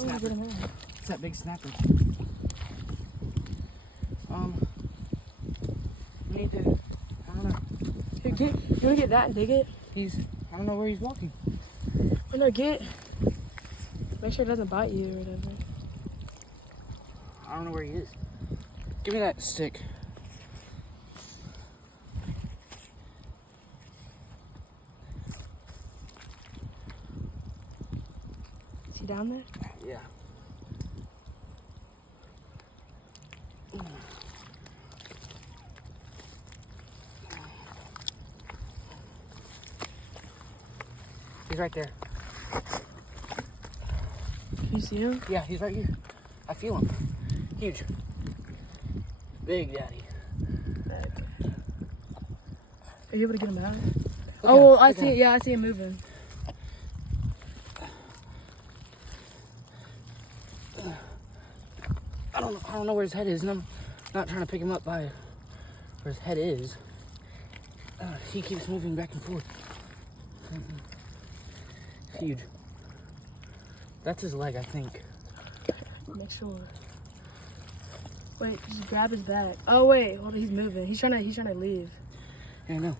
would you snapper. get him out? It's that big snapper. We need to, I don't know. Here, you wanna get that and dig it? I don't know where he's walking. Or no, make sure it doesn't bite you or whatever. I don't know where he is. Give me that stick. Is he down there? Yeah. He's right there. Can you see him? Yeah, he's right here. I feel him. Huge. Big daddy. Are you able to get him out? Look Oh, at him, I look see at it. him. Yeah, I see him moving. I don't know where his head is, and I'm not trying to pick him up by where his head is. He keeps moving back and forth. Huge. That's his leg, I think. Make sure. Wait, just grab his back. Oh wait, hold on, he's moving. He's trying to leave. Yeah, I know.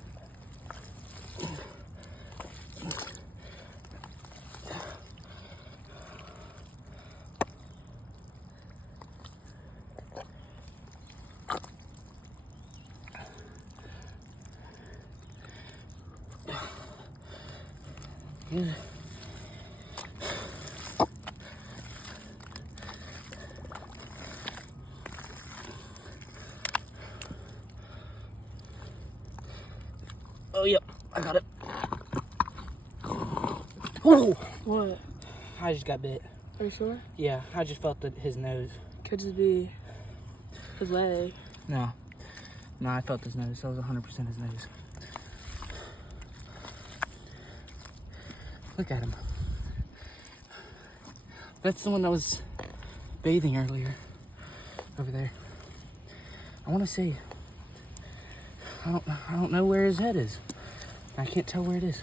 He's... Oh, yep, I got it. Whoa! What? I just got bit. Are you sure? Yeah, I just felt his nose. Could just be his leg. No, I felt his nose. That was 100% his nose. Look at him. That's the one that was bathing earlier. Over there. I want to say, I don't know where his head is. I can't tell where it is.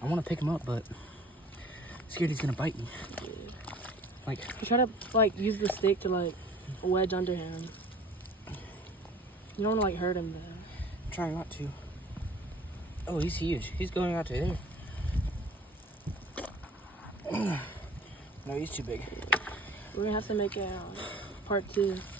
I want to pick him up, but I'm scared he's gonna bite me. Like, You try to use the stick to wedge under him. You don't want to hurt him though. I'm trying not to. Oh, he's huge. He's going out to there. No, he's too big. We're gonna have to make a part 2.